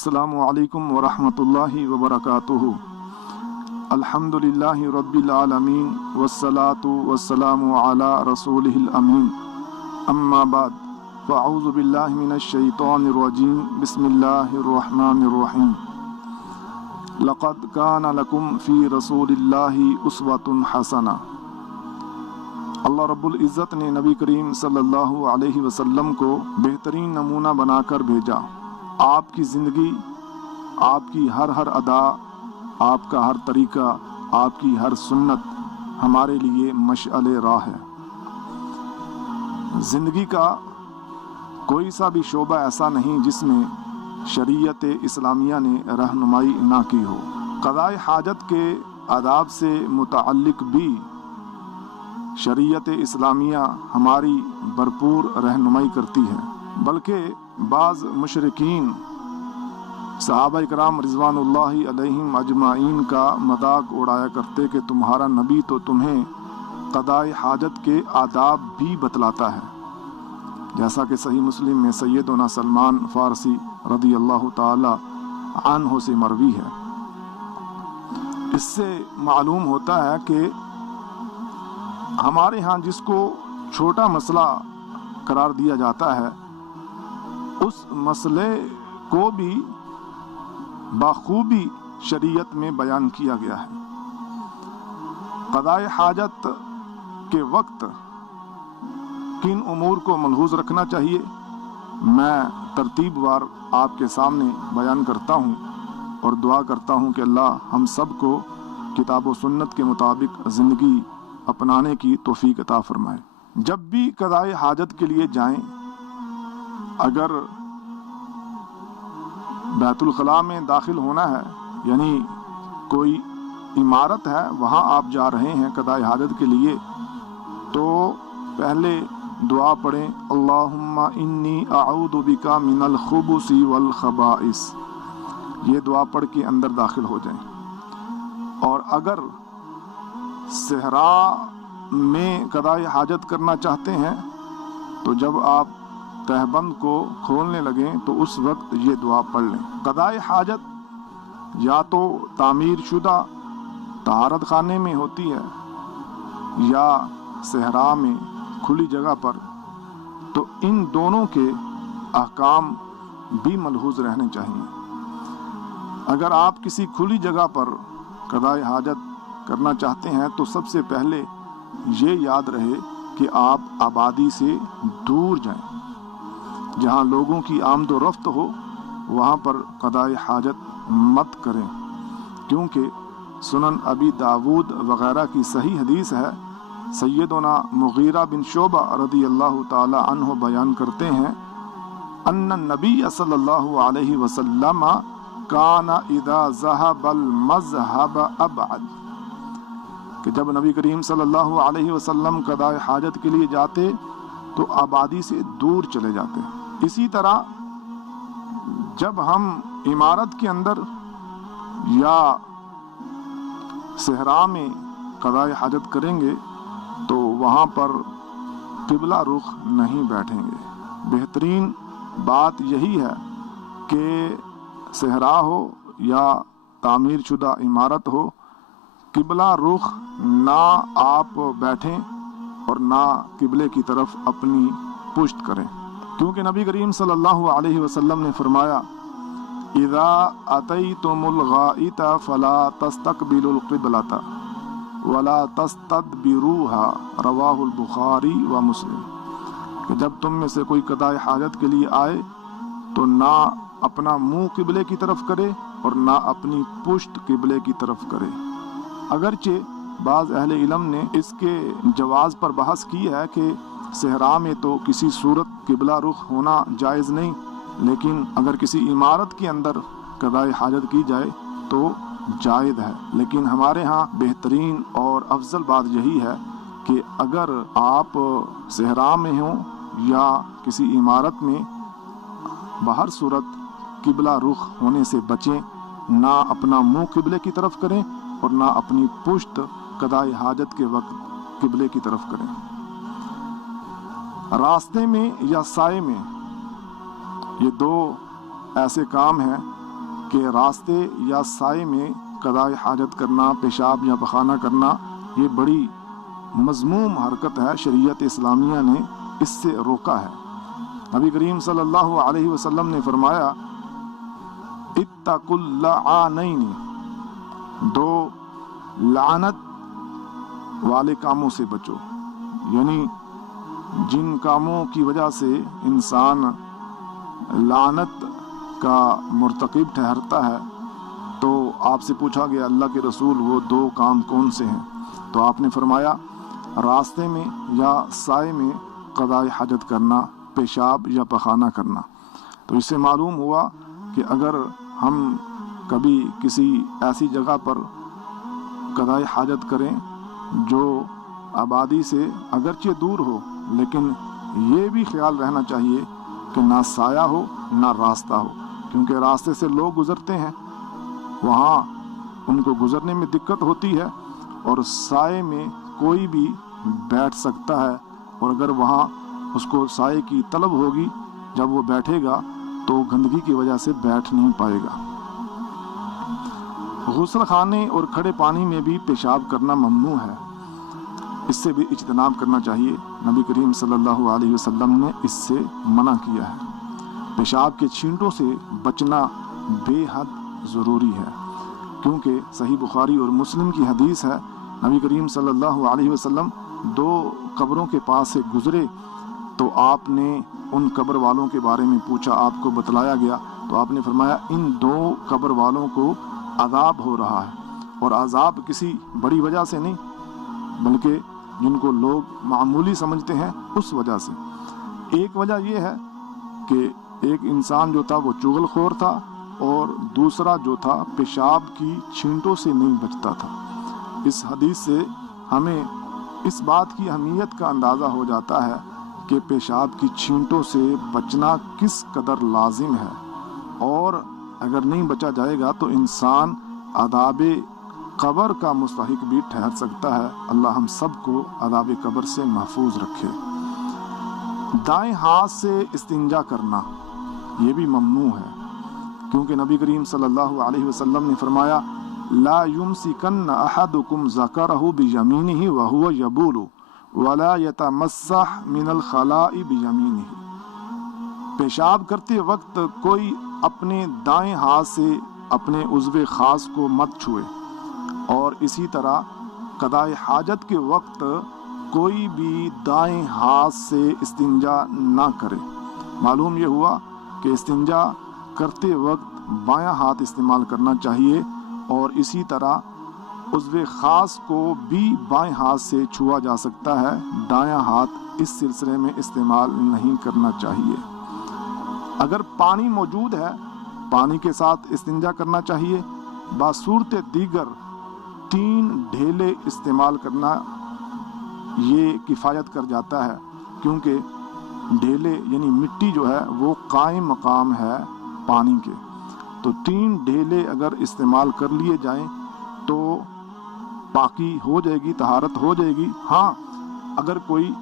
अस्सलामु अलैकुम वरहमतुल्लाहि वबरकातुहु। अल्हम्दुलिल्लाहि रब्बिल आलमीन वस्सलातु वस्सलामु अला रसूलिहिल अमीन। अम्मा बाद फ़अऊज़ु बिल्लाहि मिनश शैतानिर रजीम। बिस्मिल्लाहिर रहमानिर रहीम। लक़द कान लकुम फ़ी रसूलिल्लाहि उस्वतुन हसना। अल्लाह रब्बुल इज़्ज़त ने नबी करीम सल्लल्लाहु अलैहि वसल्लम को बेहतरीन नमूना बनाकर भेजा। आपकी ज़िंदगी, आपकी हर अदा, आपका हर तरीका, आपकी हर सुन्नत हमारे लिए मशअले राह है। ज़िंदगी का कोई सा भी शोबा ऐसा नहीं जिसमें शरीयत इस्लामिया ने रहनुमाई ना की हो। क़ज़ाए हाजत के आदाब से मुतअल्लिक़ भी शरीयत इस्लामिया हमारी भरपूर रहनुमाई करती है। बल्कि बाज़ मुशरिकीन सहाबा इकराम रिज़वानुल्लाहि अलैहिम अजमाइन का मजाक उड़ाया करते कि तुम्हारा नबी तो तुम्हें क़ज़ाए हाजत के आदाब भी बतलाता है, जैसा कि सही मुस्लिम में सैयदना सलमान फ़ारसी रज़ी अल्लाहु ताला अन्हु से मरवी है। इससे मालूम होता है कि हमारे यहाँ जिसको छोटा मसला करार दिया जाता है, उस मसले को भी बाखूबी शरीयत में बयान किया गया है। क़ज़ाए हाजत के वक्त किन उमूर को मलहूज़ रखना चाहिए, मैं तरतीबवार आपके सामने बयान करता हूँ और दुआ करता हूँ कि अल्लाह हम सब को किताब व सुन्नत के मुताबिक ज़िंदगी अपनाने की तौफीक अता फरमाए। जब भी क़ज़ाए हाजत के लिए जाएं, अगर बैतुल खला में दाखिल होना है, यानी कोई इमारत है वहाँ आप जा रहे हैं क़ज़ाए हाजत के लिए, तो पहले दुआ पढ़ें, अल्लाहुम्मा इन्नी अऊज़ु बिका मिनल खुबुसी वल खबाइस। ये दुआ पढ़ के अंदर दाखिल हो जाएं। और अगर सहरा में क़ज़ाए हाजत करना चाहते हैं तो जब आप तहबंद को खोलने लगें तो उस वक्त ये दुआ पढ़ लें। क़ज़ाए हाजत या तो तामीर शुदा तहारत खाने में होती है या सहरा में खुली जगह पर, तो इन दोनों के अहकाम भी मलहूज़ रहने चाहिए। अगर आप किसी खुली जगह पर क़ज़ाए हाजत करना चाहते हैं तो सबसे पहले ये याद रहे कि आप आबादी से दूर जाएं, जहाँ लोगों की आमदो रफ्त हो वहाँ पर क़ज़ाए हाजत मत करें, क्योंकि सुनन अबी दाऊद वग़ैरह की सही हदीस है। सैयदना मुग़ीरा बिन शोबा रज़ी अल्लाहु ताला अन्हु बयान करते हैं, अन्न नबी सल्लल्लाहु अलैहि वसल्लम काना इज़ा ज़हबल मज़हब अबअद, कि जब नबी करीम सल्लल्लाहु अलैहि वसल्लम क़ज़ाए हाजत के लिए जाते तो आबादी से दूर चले जाते। इसी तरह जब हम इमारत के अंदर या सहरा में क़ज़ाए हाजत करेंगे तो वहाँ पर क़िबला रुख नहीं बैठेंगे। बेहतरीन बात यही है कि सहरा हो या तामीर शुदा इमारत हो, क़िबला रुख ना आप बैठें और ना क़िबले की तरफ अपनी पुश्त करें, क्योंकि नबी करीम सल्लल्लाहु अलैहि वसल्लम ने फरमाया, इज़ा अतैतुमुल गाइता फला तस्तक़बिलुल क़िबलता वला तस्तदबिरूहा, रवाहुल बुखारी व मुस्लिम। कि जब तुम में से कोई क़ज़ाए हाजत के लिए आए तो ना अपना मुंह क़िबले की तरफ करे और ना अपनी पुश्त क़िबले की तरफ करे। अगरचे बाज़ अहले इल्म ने इसके जवाज़ पर बहस की है कि सहरा में तो किसी सूरत क़िबला रुख होना जायज़ नहीं, लेकिन अगर किसी इमारत के अंदर क़ज़ाए हाजत की जाए तो जायज़ है। लेकिन हमारे यहाँ बेहतरीन और अफजल बात यही है कि अगर आप सहरा में हों या किसी इमारत में, बाहर सूरत क़िबला रुख होने से बचें, ना अपना मुंह क़िबले की तरफ करें और ना अपनी पुश्त क़ज़ाए हाजत के वक्त क़िबले की तरफ करें। रास्ते में या साए में, ये दो ऐसे काम हैं کہ راستے یا سائے میں قضاء حاجت کرنا، پیشاب یا پخانہ کرنا یہ بڑی مذموم حرکت ہے، شریعت اسلامیہ نے اس سے روکا ہے۔ نبی کریم صلی اللہ علیہ وسلم نے فرمایا اتقوا اللعانین، دو لعنت والے کاموں سے بچو، یعنی جن کاموں کی وجہ سے انسان لعنت کا مرتکب ٹھہرتا ہے۔ تو آپ سے پوچھا گیا اللہ کے رسول وہ دو کام کون سے ہیں؟ تو آپ نے فرمایا راستے میں یا سائے میں قضاء حاجت کرنا، پیشاب یا پخانہ کرنا۔ تو اس سے معلوم ہوا کہ اگر ہم کبھی کسی ایسی جگہ پر قضاء حاجت کریں جو آبادی سے اگرچہ دور ہو، لیکن یہ بھی خیال رہنا چاہیے کہ نہ سایہ ہو نہ راستہ ہو، کیونکہ راستے سے لوگ گزرتے ہیں، وہاں ان کو گزرنے میں دقت ہوتی ہے، اور سائے میں کوئی بھی بیٹھ سکتا ہے، اور اگر وہاں اس کو سائے کی طلب ہوگی جب وہ بیٹھے گا تو گندگی کی وجہ سے بیٹھ نہیں پائے گا۔ غسل خانے اور کھڑے پانی میں بھی پیشاب کرنا ممنوع ہے، اس سے بھی اجتناب کرنا چاہیے۔ نبی کریم صلی اللہ علیہ وسلم نے اس سے منع کیا ہے۔ پیشاب کے چھینٹوں سے بچنا بے حد ضروری ہے، کیونکہ صحیح بخاری اور مسلم کی حدیث ہے، نبی کریم صلی اللہ علیہ وسلم دو قبروں کے پاس سے گزرے تو آپ نے ان قبر والوں کے بارے میں پوچھا، آپ کو بتلایا گیا تو آپ نے فرمایا ان دو قبر والوں کو عذاب ہو رہا ہے، اور عذاب کسی بڑی وجہ سے نہیں بلکہ جن کو لوگ معمولی سمجھتے ہیں اس وجہ سے۔ ایک وجہ یہ ہے کہ ایک انسان جو تھا وہ چغل خور تھا، اور دوسرا جو تھا پیشاب کی چھینٹوں سے نہیں بچتا تھا۔ اس حدیث سے ہمیں اس بات کی اہمیت کا اندازہ ہو جاتا ہے کہ پیشاب کی چھینٹوں سے بچنا کس قدر لازم ہے، اور اگر نہیں بچا جائے گا تو انسان عذاب قبر کا مستحق بھی ٹھہر سکتا ہے۔ اللہ ہم سب کو عذاب قبر سے محفوظ رکھے۔ دائیں ہاتھ سے استنجا کرنا یہ بھی ممنوع ہے، کیونکہ نبی کریم صلی اللہ علیہ وسلم نے فرمایا لا یمسکن احدکم ذکرہ بیمینہ وہو یبول ولا یتمسح من الخلاء بیمینہ، پیشاب کرتے وقت کوئی اپنے دائیں ہاتھ سے اپنے عضو خاص کو مت چھوئے، اور اسی طرح قضاء حاجت کے وقت کوئی بھی دائیں ہاتھ سے استنجا نہ کرے۔ معلوم یہ ہوا کہ استنجا کرتے وقت بایاں ہاتھ استعمال کرنا چاہیے، اور اسی طرح عضو خاص کو بھی بائیں ہاتھ سے چھوا جا سکتا ہے، دایاں ہاتھ اس سلسلے میں استعمال نہیں کرنا چاہیے۔ اگر پانی موجود ہے پانی کے ساتھ استنجا کرنا چاہیے۔ باصورت دیگر 3 ڈھیلے استعمال کرنا یہ کفایت کر جاتا ہے، کیونکہ ڈھیلے یعنی مٹی جو ہے وہ قائم مقام ہے پانی کے، تو 3 ڈھیلے اگر استعمال کر لیے جائیں تو پاکی ہو جائے گی، طہارت ہو جائے گی۔ ہاں اگر کوئی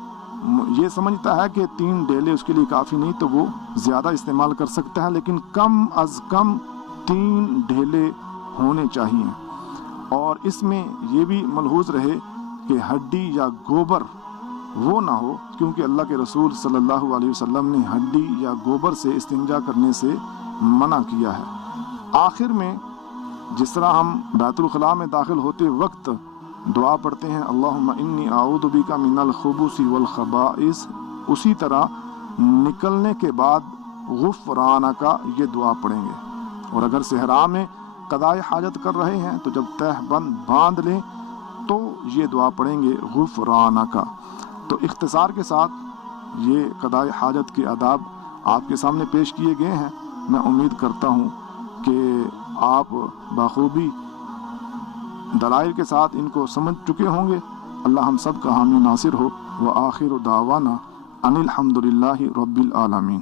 یہ سمجھتا ہے کہ 3 ڈھیلے اس کے لیے کافی نہیں تو وہ زیادہ استعمال کر سکتا ہے، لیکن کم از کم 3 ڈھیلے ہونے چاہیے۔ اور اس میں یہ بھی ملحوظ رہے کہ ہڈی یا گوبر وہ نہ ہو، کیونکہ اللہ کے رسول صلی اللہ علیہ وسلم نے ہڈی یا گوبر سے استنجا کرنے سے منع کیا ہے۔ آخر میں جس طرح ہم بیت الخلاء میں داخل ہوتے وقت دعا پڑھتے ہیں اللہم انی اعوذ بک من الخبث والخبائث، اسی طرح نکلنے کے بعد غفرانک یہ دعا پڑھیں گے۔ اور اگر صحرا میں قضاء حاجت کر رہے ہیں تو جب تہ بند باندھ لیں تو یہ دعا پڑھیں گے غفرانک۔ تو اختصار کے ساتھ یہ قضاء حاجت کے آداب آپ کے سامنے پیش کیے گئے ہیں۔ میں امید کرتا ہوں کہ آپ بخوبی دلائل کے ساتھ ان کو سمجھ چکے ہوں گے۔ اللہ ہم سب کا حامی ناصر ہو۔ وآخر دعوانا ان الحمد للہ رب العالمین۔